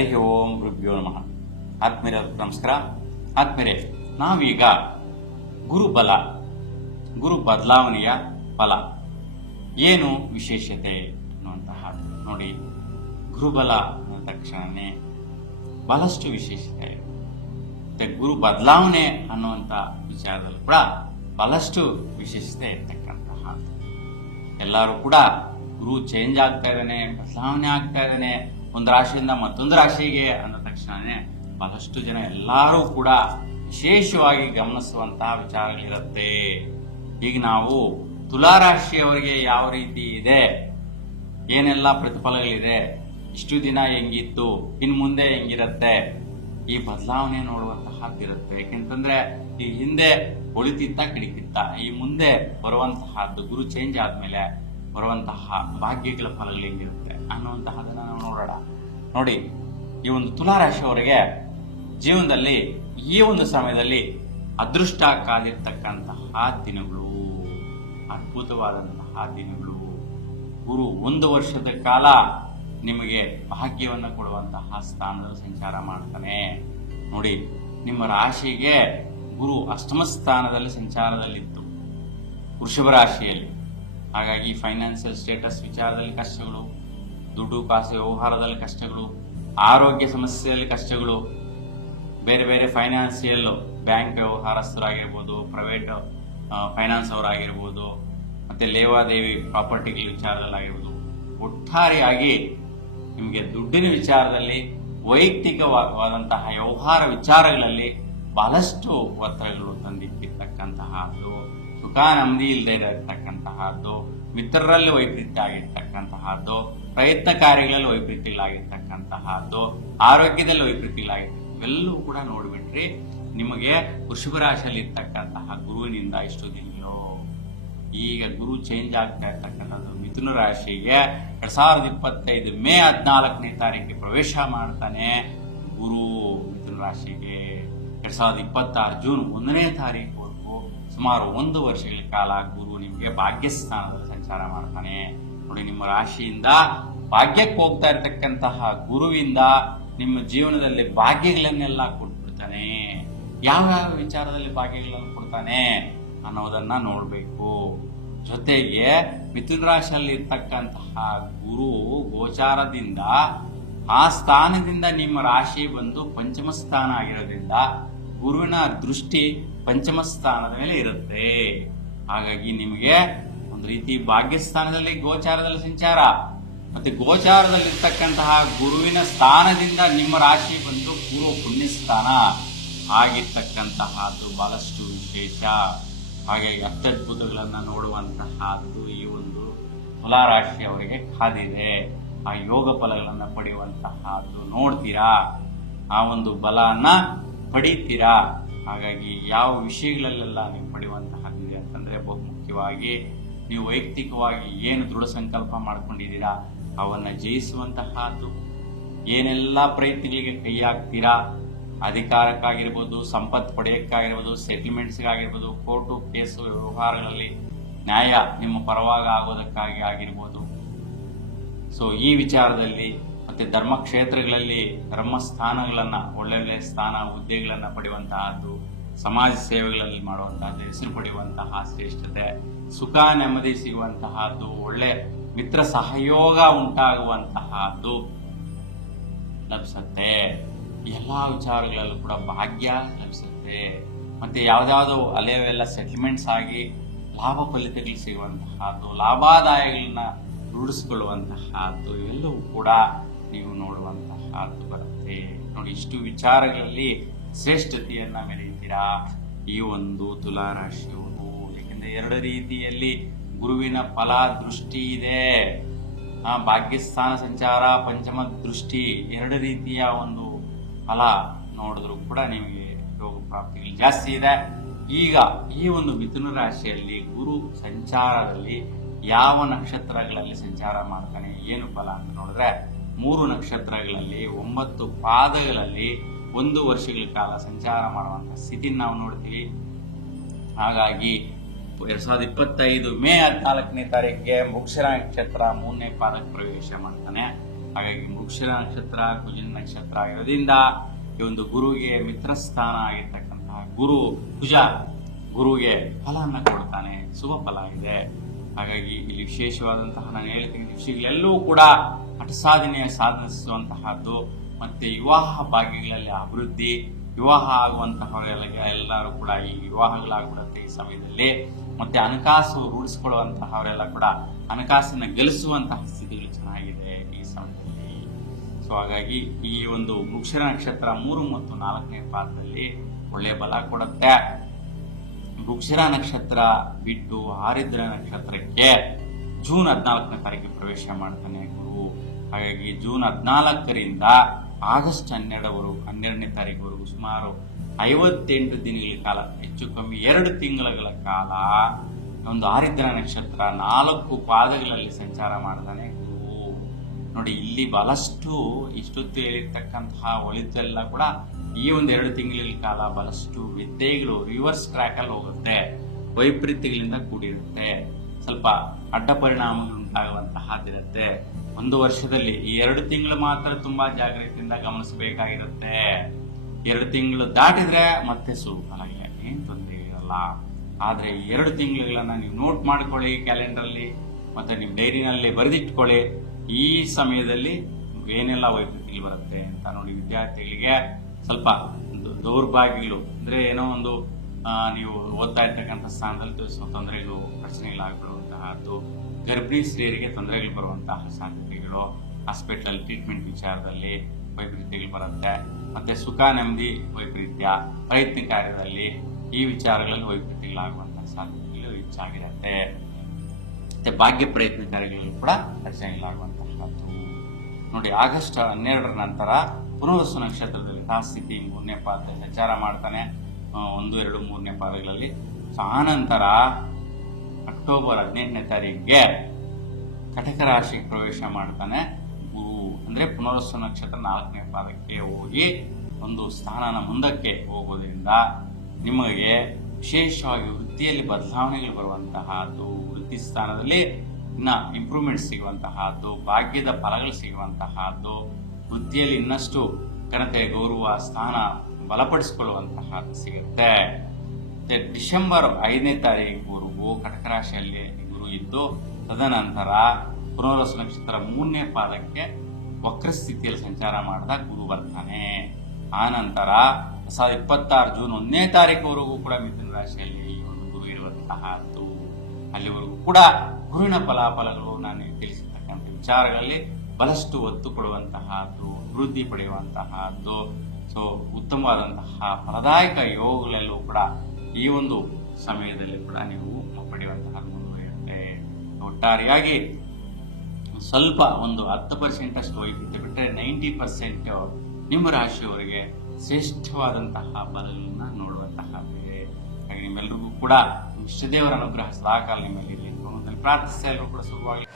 ಹರಿ ಓಂ ಗುರುಭ್ಯೋ ನಮಃ. ಆತ್ಮೀರ ನಮಸ್ಕಾರ. ಆತ್ಮೀರೇ ನಾವೀಗ ಗುರುಬಲ ಗುರು ಬದಲಾವಣೆಯ ಬಲ ಏನು ವಿಶೇಷತೆ ಅನ್ನುವಂತಹ ನೋಡಿ, ಗುರುಬಲ ಅಂದ ತಕ್ಷಣವೇ ಬಹಳಷ್ಟು ವಿಶೇಷತೆ. ಮತ್ತೆ ಗುರು ಬದಲಾವಣೆ ಅನ್ನುವಂಥ ವಿಚಾರದಲ್ಲಿ ಕೂಡ ಬಹಳಷ್ಟು ವಿಶೇಷತೆ ಇರ್ತಕ್ಕಂತಹ. ಎಲ್ಲರೂ ಕೂಡ ಗುರು ಚೇಂಜ್ ಆಗ್ತಾ ಇದ್ದಾನೆ, ಬದಲಾವಣೆ ಆಗ್ತಾ ಇದ್ದಾನೆ. ಒಂದು ರಾಶಿಯಿಂದ ಮತ್ತೊಂದು ರಾಶಿಗೆ ಅಂದ ತಕ್ಷಣವೇ ಬಹಳಷ್ಟು ಜನ ಎಲ್ಲರೂ ಕೂಡ ವಿಶೇಷವಾಗಿ ಗಮನಿಸುವಂತಹ ವಿಚಾರಗಳಿರುತ್ತೆ. ಈಗ ನಾವು ತುಲಾ ರಾಶಿಯವರಿಗೆ ಯಾವ ರೀತಿ ಇದೆ, ಏನೆಲ್ಲ ಪ್ರತಿಫಲಗಳಿದೆ, ಇಷ್ಟು ದಿನ ಹೆಂಗಿತ್ತು, ಇನ್ ಮುಂದೆ ಹೆಂಗಿರತ್ತೆ, ಈ ಬದಲಾವಣೆ ನೋಡುವಂತಹದ್ದಿರುತ್ತೆ ಯಾಕೆಂತಂದ್ರೆ ಈ ಹಿಂದೆ ಒಳಿತಿತ್ತ ಕಿಡಿತಿತ್ತ, ಈ ಮುಂದೆ ಬರುವಂತಹದ್ದು ಗುರು ಚೇಂಜ್ ಆದ್ಮೇಲೆ ಬರುವಂತಹ ಭಾಗ್ಯಗಳ ಫಲಗಳು ಹೆಂಗಿರುತ್ತೆ ಅನ್ನುವಂತಹದನ್ನ ನಾವು ನೋಡೋಣ. ನೋಡಿ, ಈ ಒಂದು ತುಲಾ ರಾಶಿಯವರಿಗೆ ಜೀವನದಲ್ಲಿ ಈ ಒಂದು ಸಮಯದಲ್ಲಿ ಅದೃಷ್ಟ ಕಾದಿರ್ತಕ್ಕಂತಹ ದಿನಗಳು, ಅದ್ಭುತವಾದಂತಹ ದಿನಗಳು. ಗುರು, ಒಂದು ವರ್ಷದ ಕಾಲ ನಿಮಗೆ ಭಾಗ್ಯವನ್ನು ಕೊಡುವಂತಹ ಸ್ಥಾನದಲ್ಲಿ ಸಂಚಾರ ಮಾಡ್ತಾನೆ. ನೋಡಿ, ನಿಮ್ಮ ರಾಶಿಗೆ ಗುರು ಅಷ್ಟಮ ಸ್ಥಾನದಲ್ಲಿ ಸಂಚಾರದಲ್ಲಿತ್ತು. ವೃಷಭ ರಾಶಿಯಲ್ಲಿ. ಹಾಗಾಗಿ ಫೈನಾನ್ಷಿಯಲ್ ಸ್ಟೇಟಸ್ ವಿಚಾರದಲ್ಲಿ ಕಷ್ಟಗಳು, ದುಡ್ಡು ಕಾಸು ವ್ಯವಹಾರದಲ್ಲಿ ಕಷ್ಟಗಳು, ಆರೋಗ್ಯ ಸಮಸ್ಯೆಯಲ್ಲಿ ಕಷ್ಟಗಳು, ಬೇರೆ ಬೇರೆ ಫೈನಾನ್ಸಿಯಲ್ ಬ್ಯಾಂಕ್ ವ್ಯವಹಾರಸ್ಥರಾಗಿರ್ಬೋದು ಪ್ರೈವೇಟ್ ಫೈನಾನ್ಸ್ ಅವರಾಗಿರ್ಬೋದು, ಮತ್ತೆ ಲೇವಾದೇವಿ ಪ್ರಾಪರ್ಟಿಗಳ ವಿಚಾರದಲ್ಲಾಗಿರ್ಬೋದು, ಒಟ್ಟಾರೆಯಾಗಿ ನಿಮಗೆ ದುಡ್ಡಿನ ವಿಚಾರದಲ್ಲಿ ವೈಯಕ್ತಿಕವಾದಂತಹ ವ್ಯವಹಾರ ವಿಚಾರಗಳಲ್ಲಿ ಬಹಳಷ್ಟು ಒತ್ತಡಗಳು ತಂದಿಟ್ಟಿರ್ತಕ್ಕಂತಹದ್ದು ಸುಖ ನೆಮ್ಮದಿ ಇಲ್ಲದೆ ಇರತಕ್ಕಂತಹದ್ದು ಮಿತ್ರರಲ್ಲಿ ವೈಪರೀತ್ಯ ಆಗಿರ್ತಕ್ಕಂತಹದ್ದು ಪ್ರಯತ್ನ ಕಾರ್ಯಗಳಲ್ಲಿ ವೈಪರೀತ್ಯಗಳಾಗಿರ್ತಕ್ಕಂತಹದ್ದು, ಆರೋಗ್ಯದಲ್ಲಿ ವೈಪರೀತ್ಯಗಳಾಗಿರ್ತಕ್ಕಂಥ ಇವೆಲ್ಲವೂ ಕೂಡ ನೋಡ್ಬಿಟ್ರಿ, ನಿಮಗೆ ವೃಷಭ ರಾಶಿಯಲ್ಲಿ ಇರ್ತಕ್ಕಂತಹ ಗುರುವಿನಿಂದ ಇಷ್ಟು ದಿನಗಳು. ಈಗ ಗುರು ಚೇಂಜ್ ಆಗ್ತಾ ಇರ್ತಕ್ಕಂಥದ್ದು ಮಿಥುನ ರಾಶಿಗೆ ಎರಡ್ ಸಾವಿರದ ಇಪ್ಪತ್ತೈದು ಮೇ ಹದಿನಾಲ್ಕನೇ ತಾರೀಕಿಗೆ ಪ್ರವೇಶ ಮಾಡ್ತಾನೆ ಗುರು ಮಿಥುನ ರಾಶಿಗೆ. ಎರಡ್ ಸಾವಿರದ ಇಪ್ಪತ್ತಾರು ಜೂನ್ ಒಂದನೇ ತಾರೀಕುವರೆಗೂ ಸುಮಾರು ಒಂದು ವರ್ಷಗಳ ಕಾಲ ಗುರು ನಿಮಗೆ ಭಾಗ್ಯಸ್ಥಾನದಲ್ಲಿ ಸಂಚಾರ ಮಾಡ್ತಾನೆ. ನೋಡಿ, ನಿಮ್ಮ ರಾಶಿಯಿಂದ ಭಾಗ್ಯಕ್ಕೆ ಹೋಗ್ತಾ ಇರ್ತಕ್ಕಂತಹ ಗುರುವಿಂದ ನಿಮ್ಮ ಜೀವನದಲ್ಲಿ ಭಾಗ್ಯಗಳನ್ನೆಲ್ಲ ಕೊಟ್ಬಿಡ್ತಾನೆ. ಯಾವ ಯಾವ ವಿಚಾರದಲ್ಲಿ ಭಾಗ್ಯಗಳನ್ನು ಕೊಡ್ತಾನೆ ಅನ್ನೋದನ್ನ ನೋಡಬೇಕು. ಜೊತೆಗೆ ಮಿಥುನ ರಾಶಿಯಲ್ಲಿ ಇರ್ತಕ್ಕಂತಹ ಗುರು ಗೋಚಾರದಿಂದ ಆ ಸ್ಥಾನದಿಂದ ನಿಮ್ಮ ರಾಶಿ ಬಂದು ಪಂಚಮ ಸ್ಥಾನ ಆಗಿರೋದ್ರಿಂದ ಗುರುವಿನ ದೃಷ್ಟಿ ಪಂಚಮ ಸ್ಥಾನದ ಮೇಲೆ ಇರುತ್ತೆ. ಹಾಗಾಗಿ ನಿಮಗೆ ಒಂದು ರೀತಿ ಭಾಗ್ಯಸ್ಥಾನದಲ್ಲಿ ಗೋಚಾರದಲ್ಲಿ ಸಂಚಾರ. ಮತ್ತೆ ಗೋಚಾರದಲ್ಲಿ ಇರ್ತಕ್ಕಂತಹ ಗುರುವಿನ ಸ್ಥಾನದಿಂದ ನಿಮ್ಮ ರಾಶಿ ಬಂದು ಪೂರ್ವ ಪುಣ್ಯ ಸ್ಥಾನ ಆಗಿರ್ತಕ್ಕಂತಹದ್ದು ಬಹಳಷ್ಟು ವಿಶೇಷ. ಹಾಗಾಗಿ ಅತ್ಯದ್ಭುತಗಳನ್ನ ನೋಡುವಂತಹದ್ದು ಈ ಒಂದು ತುಲಾರಾಶಿ ರಾಶಿಯವರಿಗೆ ಕಾದಿದೆ ಆ ಯೋಗ ಫಲಗಳನ್ನ ಪಡೆಯುವಂತಹದ್ದು ನೋಡ್ತೀರಾ? ಆ ಒಂದು ಬಲ ಪಡಿತೀರಾ? ಹಾಗಾಗಿ ಯಾವ ವಿಷಯಗಳಲ್ಲೆಲ್ಲ ನೀವು ಪಡೆಯುವಂತಹದ್ದಿದೆ ಅಂತಂದ್ರೆ ಬಹು ಮುಖ್ಯವಾಗಿ ನೀವು ವೈಯಕ್ತಿಕವಾಗಿ ಏನು ದೃಢ ಸಂಕಲ್ಪ ಮಾಡ್ಕೊಂಡಿದ್ದೀರಾ, ಅವನ್ನ ಜಯಿಸುವಂತಹದ್ದು ಏನೆಲ್ಲ ಪ್ರಯತ್ನಗಳಿಗೆ ಕೈ ಹಾಕ್ತೀರಾ, ಅಧಿಕಾರಕ್ಕಾಗಿರ್ಬೋದು, ಸಂಪತ್ತು ಪಡೆಯಕ್ಕಾಗಿರ್ಬೋದು, ಸೆಟಲ್ಮೆಂಟ್ಸ್ಗಾಗಿರ್ಬೋದು, ಕೋರ್ಟು ಕೇಸು ವ್ಯವಹಾರಗಳಲ್ಲಿ ನ್ಯಾಯ ನಿಮ್ಮ ಪರವಾಗಿ ಆಗೋದಕ್ಕಾಗಿ ಆಗಿರ್ಬೋದು. ಸೊ ಈ ವಿಚಾರದಲ್ಲಿ ಮತ್ತೆ ಧರ್ಮಕ್ಷೇತ್ರಗಳಲ್ಲಿ ಧರ್ಮ ಸ್ಥಾನಗಳನ್ನ ಒಳ್ಳೊಳ್ಳೆ ಸ್ಥಾನ, ಹುದ್ದೆಗಳನ್ನ ಪಡೆಯುವಂತಹದ್ದು, ಸಮಾಜ ಸೇವೆಗಳಲ್ಲಿ ಮಾಡುವಂತಹದ್ದು, ಹೆಸರು ಪಡೆಯುವಂತಹ ಶ್ರೇಷ್ಠತೆ, ಸುಖ, ನೆಮ್ಮದಿ ಸಿಗುವಂತಹದ್ದು, ಒಳ್ಳೆ ಮಿತ್ರ ಸಹಯೋಗ ಉಂಟಾಗುವಂತಹದ್ದು ಲಭಿಸುತ್ತೆ. ಎಲ್ಲಾ ವಿಚಾರಗಳಲ್ಲೂ ಕೂಡ ಭಾಗ್ಯ ಲಭಿಸುತ್ತೆ. ಮತ್ತೆ ಯಾವ್ದಾವ್ದು ಅಲೆಯವೆಲ್ಲ ಸೆಟಲ್ಮೆಂಟ್ಸ್ ಆಗಿ ಲಾಭ ಫಲಿತಗಳು ಸಿಗುವಂತಹದ್ದು, ಲಾಭಾದಾಯಗಳನ್ನ ರೂಢಿಸಿಕೊಳ್ಳುವಂತಹದ್ದು ಇವೆಲ್ಲವೂ ಕೂಡ ನೀವು ನೋಡುವಂತಹದ್ದು ಬರುತ್ತೆ. ನೋಡಿ, ಇಷ್ಟು ವಿಚಾರಗಳಲ್ಲಿ ಶ್ರೇಷ್ಠತೆಯನ್ನ ಮೆರೆಯುತ್ತೀರಾ? ಈ ಒಂದು ತುಲಾ ರಾಶಿಯವರು ಯಾಕೆಂದ್ರೆ ಎರಡು ರೀತಿಯಲ್ಲಿ ಗುರುವಿನ ಫಲ ದೃಷ್ಟಿ ಇದೆ ಭಾಗ್ಯಸ್ಥಾನ ಸಂಚಾರ, ಪಂಚಮ ದೃಷ್ಟಿ, ಎರಡು ರೀತಿಯ ಒಂದು ಫಲ ನೋಡಿದ್ರು ಕೂಡ ನಿಮಗೆ ಯೋಗ ಪ್ರಾಪ್ತಿಗಳು ಜಾಸ್ತಿ ಇದೆ. ಈಗ ಈ ಒಂದು ಮಿಥುನ ರಾಶಿಯಲ್ಲಿ ಗುರು ಸಂಚಾರದಲ್ಲಿ ಯಾವ ನಕ್ಷತ್ರಗಳಲ್ಲಿ ಸಂಚಾರ ಮಾಡ್ತಾನೆ, ಏನು ಫಲ ಅಂತ ನೋಡಿದ್ರೆ ಮೂರು ನಕ್ಷತ್ರಗಳಲ್ಲಿ, ಒಂಬತ್ತು ಪಾದಗಳಲ್ಲಿ ಒಂದು ವರ್ಷಗಳ ಕಾಲ ಸಂಚಾರ ಮಾಡುವಂಥ ಸ್ಥಿತಿ ನಾವು ನೋಡ್ತೀವಿ. ಹಾಗಾಗಿ ಎರಡ್ ಸಾವಿರದ ಇಪ್ಪತ್ತೈದು ಮೇ ಹದಿನಾಲ್ಕನೇ ತಾರೀಕಿಗೆ ಮುಕ್ಷರ ನಕ್ಷತ್ರ ಮೂರನೇ ಪಾದಕ್ಕೆ ಪ್ರವೇಶ ಮಾಡ್ತಾನೆ. ಹಾಗಾಗಿ ಮೃಕ್ಷರ ನಕ್ಷತ್ರ, ಕುಜಿನ ನಕ್ಷತ್ರ ಆಗಿರೋದ್ರಿಂದ ಈ ಒಂದು ಗುರುಗೆ ಮಿತ್ರ ಸ್ಥಾನ ಆಗಿರ್ತಕ್ಕಂತಹ ಗುರು ಕುಜ ಗುರುಗೆ ಫಲವನ್ನು ಕೊಡ್ತಾನೆ. ಶುಭ ಫಲ ಇದೆ. ಹಾಗಾಗಿ ಇಲ್ಲಿ ವಿಶೇಷವಾದಂತಹ ನಾನು ಹೇಳ್ತೀನಿ ವಿಷಯಗಳೆಲ್ಲವೂ ಕೂಡ ಹಠ ಸಾಧನೆಯ ಸಾಧಿಸುವಂತಹದ್ದು, ಮತ್ತೆ ವಿವಾಹ ಭಾಗ್ಯಗಳಲ್ಲಿ ಅಭಿವೃದ್ಧಿ, ವಿವಾಹ ಆಗುವಂತಹವರೆಲ್ಲ ಎಲ್ಲರೂ ಕೂಡ ಈ ವಿವಾಹಗಳಾಗ್ಬಿಡುತ್ತೆ ಈ ಸಮಯದಲ್ಲಿ. ಮತ್ತೆ ಹಣಕಾಸು ರೂಢಿಸಿಕೊಳ್ಳುವಂತಹವರೆಲ್ಲ ಕೂಡ ಹಣಕಾಸನ್ನ ಗೆಲ್ಲಿಸುವಂತಹ ಸ್ಥಿತಿಗಳು ಚೆನ್ನಾಗಿದೆ ಈ ಸಮಯದಲ್ಲಿ. ಸೊ ಹಾಗಾಗಿ ಈ ಒಂದು ವೃಕ್ಷರ ನಕ್ಷತ್ರ ಮೂರು ಮತ್ತು ನಾಲ್ಕನೇ ಪಾದದಲ್ಲಿ ಒಳ್ಳೆಯ ಬಲ ಕೊಡುತ್ತೆ. ವೃಕ್ಷರ ನಕ್ಷತ್ರ ಬಿಟ್ಟು ಆರಿದ್ರ ನಕ್ಷತ್ರಕ್ಕೆ ಜೂನ್ ಹದಿನಾಲ್ಕನೇ ತಾರೀಕಿಗೆ ಪ್ರವೇಶ ಮಾಡ್ತಾನೆ ಗುರು. ಹಾಗಾಗಿ ಜೂನ್ ಹದಿನಾಲ್ಕರಿಂದ ಆಗಸ್ಟ್ ಹನ್ನೆರಡವರೆಗೂ, ಹನ್ನೆರಡನೇ ತಾರೀಕುವರೆಗೂ ಸುಮಾರು ಐವತ್ತೆಂಟು ದಿನಗಳ ಕಾಲ, ಹೆಚ್ಚು ಕಮ್ಮಿ ಎರಡು ತಿಂಗಳ ಕಾಲ ಒಂದು ಆರಿದ್ರ ನಕ್ಷತ್ರ ನಾಲ್ಕು ಪಾದಗಳಲ್ಲಿ ಸಂಚಾರ ಮಾಡ್ತಾನೆ ಗುರು. ನೋಡಿ, ಇಲ್ಲಿ ಬಹಳಷ್ಟು ಇಷ್ಟೊತ್ತು ಹೇಳಿರ್ತಕ್ಕಂತಹ ಒಳಿತೆಲ್ಲ ಕೂಡ ಈ ಒಂದು ಎರಡು ತಿಂಗಳ ಕಾಲ ಬಹಳಷ್ಟು ವ್ಯತ್ಯಯಗಳು ರಿವರ್ಸ್ ಟ್ರ್ಯಾಕ್ ಅಲ್ಲಿ ಹೋಗುತ್ತೆ. ವೈಪರೀತ್ಯಗಳಿಂದ ಕೂಡಿರುತ್ತೆ. ಸ್ವಲ್ಪ ಅಡ್ಡ ಪರಿಣಾಮಗಳು ಇರುತ್ತೆ ಒಂದು ವರ್ಷದಲ್ಲಿ ಈ ಎರಡು ತಿಂಗಳು ಮಾತ್ರ ತುಂಬಾ ಜಾಗ್ರತೆಯಿಂದ ಗಮನಿಸಬೇಕಾಗಿರುತ್ತೆ. ಎರಡು ತಿಂಗಳು ದಾಟಿದ್ರೆ ಮತ್ತೆ ಸುಲಭನಾಗಿ ಏನ್ ತೊಂದರೆ ಇರಲ್ಲ. ಆದ್ರೆ ಎರಡು ತಿಂಗಳುಗಳನ್ನ ನೀವು ನೋಟ್ ಮಾಡ್ಕೊಳ್ಳಿ ಕ್ಯಾಲೆಂಡರ್ಲಿ ಮತ್ತೆ ನಿಮ್ಮ ಡೈರಿನಲ್ಲಿ ಬರೆದಿಟ್ಕೊಳ್ಳಿ. ಈ ಸಮಯದಲ್ಲಿ ಏನೆಲ್ಲ ವೈದ್ಯುತಿಗಳು ಬರುತ್ತೆ ಅಂತ ನೋಡಿ ವಿದ್ಯಾರ್ಥಿಗಳಿಗೆ. ಸ್ವಲ್ಪ ದೌರ್ಭಾಗ್ಯಗಳು. ಅಂದರೆ ಏನೋ ಒಂದು ನೀವು ಓದ್ತಾ ಇರ್ತಕ್ಕಂಥ ಸ್ಥಾನದಲ್ಲಿ ತೊಂದರೆಗಳು ಪ್ರಶ್ನೆಗಳಾಗ್ಬಿಡುವಂತಹದ್ದು ಗರ್ಭಿಣಿ ಸ್ತ್ರೀಯರಿಗೆ ತೊಂದರೆಗಳು ಬರುವಂತಹ ಸಾಧ್ಯತೆಗಳು ಹಾಸ್ಪಿಟಲ್ ಟ್ರೀಟ್ಮೆಂಟ್ ವಿಚಾರದಲ್ಲಿ ವೈಪರೀತ್ಯಗಳು ಬರುತ್ತೆ. ಮತ್ತೆ ಸುಖ, ನೆಮ್ಮದಿ, ವೈಪರೀತ್ಯ, ಪ್ರಯತ್ನ ಕಾರ್ಯದಲ್ಲಿ ಈ ವಿಚಾರಗಳಲ್ಲಿ ವೈಪರೀತ್ಯಗಳಾಗುವಂತಹ ಸಾಧ್ಯತೆಗಳು ಹೆಚ್ಚಾಗಿರುತ್ತೆ. ಮತ್ತು ಭಾಗ್ಯ ಪ್ರಯತ್ನ ಕಾರ್ಯಗಳಲ್ಲೂ ಕೂಡ ರಚನೆಗಳಾಗುವಂತಹದ್ದು ನೋಡಿ, ಆಗಸ್ಟ್ ಹನ್ನೆರಡರ ನಂತರ ಪುನರ್ವಸು ನಕ್ಷತ್ರದಲ್ಲಿ ಸ್ಥಿತಿ ಮೂರನೇ ಪಾದ ಸಂಚಾರ ಮಾಡ್ತಾನೆ. ಒಂದು, ಎರಡು ಮೂರನೇ ಪಾದಗಳಲ್ಲಿ ಸೊ ಆನಂತರ ಅಕ್ಟೋಬರ್ ಹದಿನೆಂಟನೇ ತಾರೀಕಿಗೆ ಕಟಕ ರಾಶಿಗೆ ಪ್ರವೇಶ ಮಾಡ್ತಾನೆ. ಗುರು ಅಂದ್ರೆ ಪುನರ್ವಸು ನಕ್ಷತ್ರ ನಾಲ್ಕನೇ ಪಾದಕ್ಕೆ ಹೋಗಿ ಒಂದು ಸ್ಥಾನನ ಮುಂದಕ್ಕೆ ಹೋಗೋದ್ರಿಂದ ನಿಮಗೆ ವಿಶೇಷವಾಗಿ ವೃತ್ತಿಯಲ್ಲಿ ಬದಲಾವಣೆಗಳು ಬರುವಂತಹದ್ದು ವೃತ್ತಿ ಸ್ಥಾನದಲ್ಲಿ ಇನ್ನ ಇಂಪ್ರೂವ್ಮೆಂಟ್ ಸಿಗುವಂತಹದ್ದು, ಭಾಗ್ಯದ ಫಲಗಳು ಸಿಗುವಂತಹದ್ದು ವೃತ್ತಿಯಲ್ಲಿ ಇನ್ನಷ್ಟು ಘನತೆ ಗೌರವ, ಸ್ಥಾನ ಬಲಪಡಿಸಿಕೊಳ್ಳುವಂತಹದ್ದು ಸಿಗುತ್ತೆ. ಡಿಸೆಂಬರ್ ಐದನೇ ತಾರೀಕುವರೆಗೂ ಕಟಕ ರಾಶಿಯಲ್ಲಿ ಗುರು ಇದ್ದು, ತದನಂತರ ಪುನರ್ವಸ ನಕ್ಷತ್ರ ಮೂರನೇ ಪಾದಕ್ಕೆ ವಕ್ರ ಸ್ಥಿತಿಯಲ್ಲಿ ಸಂಚಾರ ಮಾಡಿದ ಗುರು ಬರ್ತಾನೆ. ಆ ನಂತರ ಸಾವಿರದ ಇಪ್ಪತ್ತಾರು ಜೂನ್ ಒಂದನೇ ತಾರೀಕುವರೆಗೂ ಕೂಡ ಮಿಥುನ ರಾಶಿಯಲ್ಲಿ ಒಂದು ಗುರು ಇರುವಂತಹದ್ದು. ಅಲ್ಲಿವರೆಗೂ ಕೂಡ ಗುರುವಿನ ಫಲಾಫಲಗಳು ನಾನು ತಿಳಿಸಿರ್ತಕ್ಕಂಥ ವಿಚಾರಗಳಲ್ಲಿ ಬಹಳಷ್ಟು ಒತ್ತು ಕೊಡುವಂತಹದ್ದು ಅಭಿವೃದ್ಧಿ ಪಡೆಯುವಂತಹದ್ದು ಸೊ ಉತ್ತಮವಾದಂತಹ ಫಲದಾಯಕ ಯೋಗಗಳೆಲ್ಲವೂ ಕೂಡ ಈ ಒಂದು ಸಮಯದಲ್ಲಿ ಕೂಡ ನೀವು ಪಡೆಯುವಂತಹ ಮುಂದುವರಿಯುತ್ತೆ. ಒಟ್ಟಾರೆಯಾಗಿ ಸ್ವಲ್ಪ ಒಂದು ಹತ್ತು ಪರ್ಸೆಂಟ್ ಅಷ್ಟು ವೈಫಲ್ಯ ಬಿಟ್ಟರೆ ನೈಂಟಿ ಪರ್ಸೆಂಟ್ ನಿಮ್ಮ ರಾಶಿಯವರಿಗೆ ಶ್ರೇಷ್ಠವಾದಂತಹ ಬದಲನ್ನ ನೋಡುವಂತಹ ಹಾಗೆ ನಿಮ್ಮೆಲ್ಲರಿಗೂ ಕೂಡ ಇಷ್ಟದೇವರ ಅನುಗ್ರಹ ಸದಾಕಾಲ ನಿಮ್ಮಲ್ಲಿ ಇರಲಿ. ಪ್ರಾರ್ಥಿಸ್ತಾ ಎಲ್ಲರೂ ಕೂಡ ಶುಭವಾಗಿ